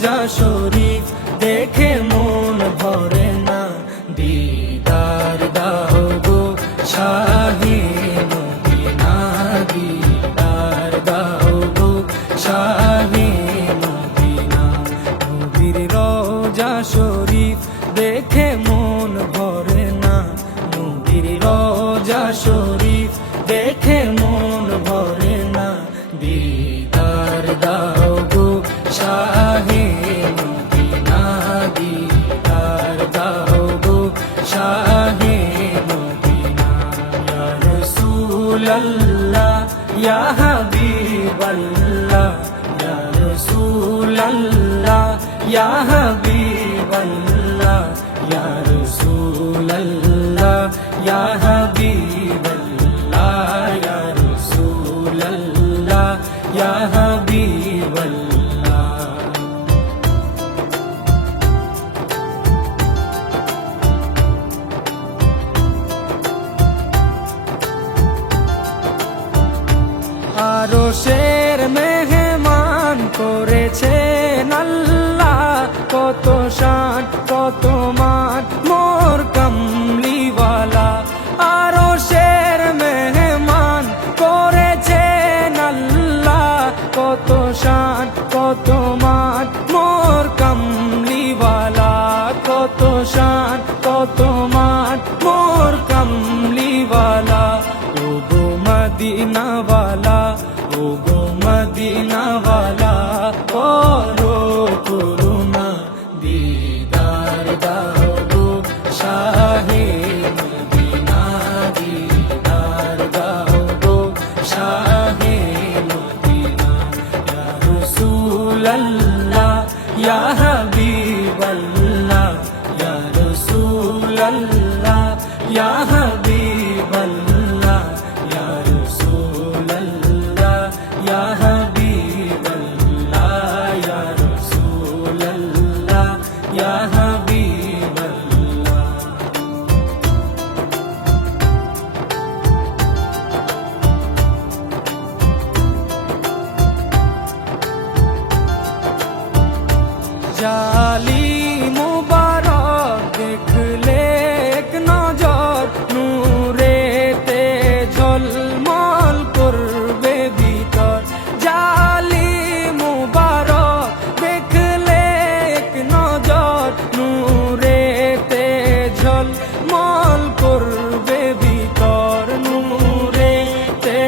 রোজা শরীফ দেখে মন ভরে না, দিদার দাও গো শাহে মদিনা, দিদার দাও গো শাহে মদিনা। নবীর রোজা শরীফ দেখে মন ভরে না, নবীর রোজা শরীফ দেখে মন ভরে না, দিদার দাও গো শাহে মদিনা, দিদার দাও গো শাহে মদিনা। ইয়া রাসূলাল্লাহ ইয়া হাবিবাল্লাহ, ইয়া রাসূলাল্লাহ ইয়া হাবিবাল্লাহ, ইয়া রাসূলাল্লাহ ইয়া হাবিবাল্লাহ, ইয়া রাসূলাল্লাহ ইয়া হাবিবাল্লাহ। আরশের মেহমান করেছেন আল্লাহ, কত শান কত মান মোর কামলিওয়ালা। আরশের মেহমান করেছেন আল্লাহ, কত শান কত মান মোর কামলিওয়ালা, কত শান কত মান মোর কামলিওয়ালা। ও গো মদিনাওয়ালা, ও গো মদিনাওয়ালা, করো করুণা, দিদার দাও গো শাহে মদিনা, দিদার দাও গো শাহে মদিনা। ইয়া রাসূলাল্লাহ ইয়া হাবিবাল্লাহ, ইয়া রাসূলাল্লাহ ইয়া হাবিবাল্লাহ, ইয়া রাসূলাল্লাহ ইয়া হাবিবাল্লাহ, ইয়া রাসূলাল্লাহ ইয়া হাবিবাল্লাহ। জালি মুবারক দেখলে এক নজর, নূরেতে ঝলমল করবে ভিতর। জালি মুবারক দেখলে এক নজর, নূরেতে ঝলমল করবে ভিতর, নূরেতে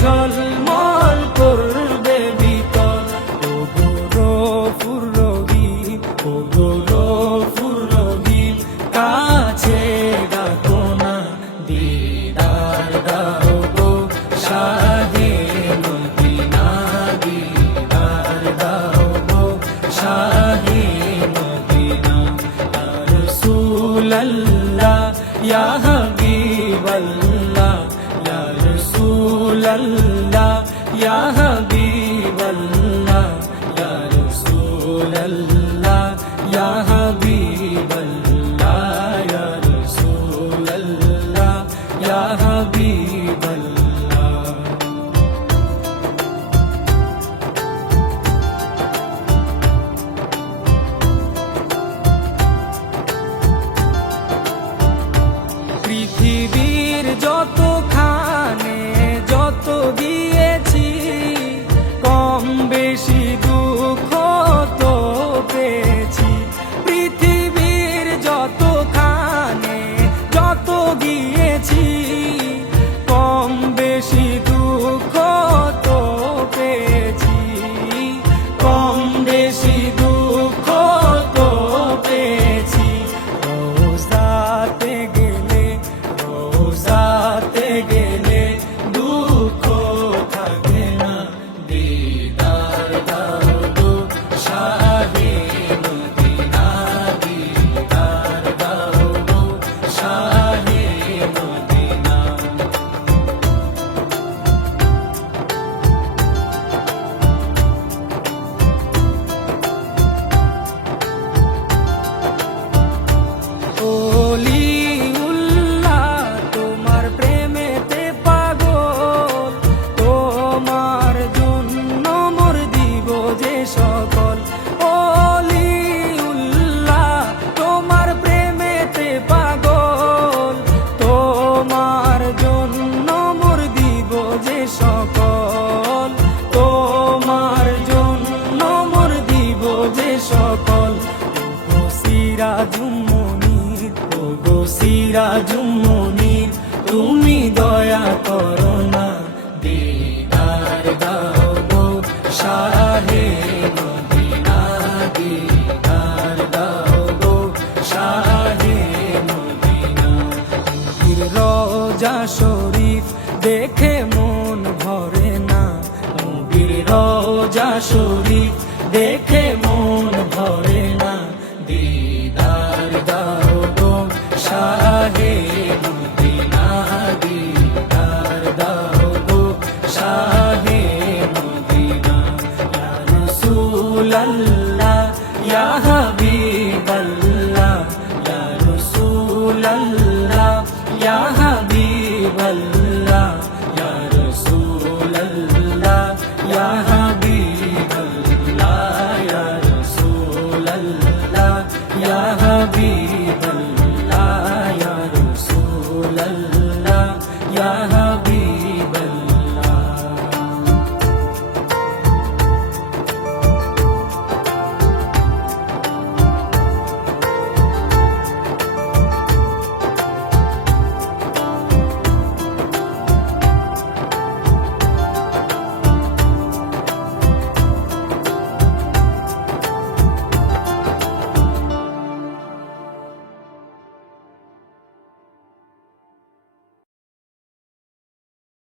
ঝলমল করবে ভিতর। ও গো গফুর রহিম, ও গো গফুর রহিম, কাছে ডাকো না, দিদার দাও গো শাহে মদিনা, দিদার দাও গো শাহে মদিনা। ইয়া রাসূলাল্লাহ ইয়া হাবিবাল্লাহ, ইয়া রাসূলাল্লাহ ইয়া হাবিবাল্লাহ, ইয়া রাসূলাল্লাহ ইয়া হাবিবাল্লাহ, ইয়া রাসূলাল্লাহ ইয়া হাবিবাল্লাহ। পৃথিবীর যতখানে যত দিয়েছি, কম বেশি দুঃখ তো পেয়েছি। শরীফ দেখে মন ভরে না, দিদার দাও গো শাহে মদিনা, দিদার দাও গো শাহে মদিনা। ইয়া রাসূলাল্লাহ ইয়া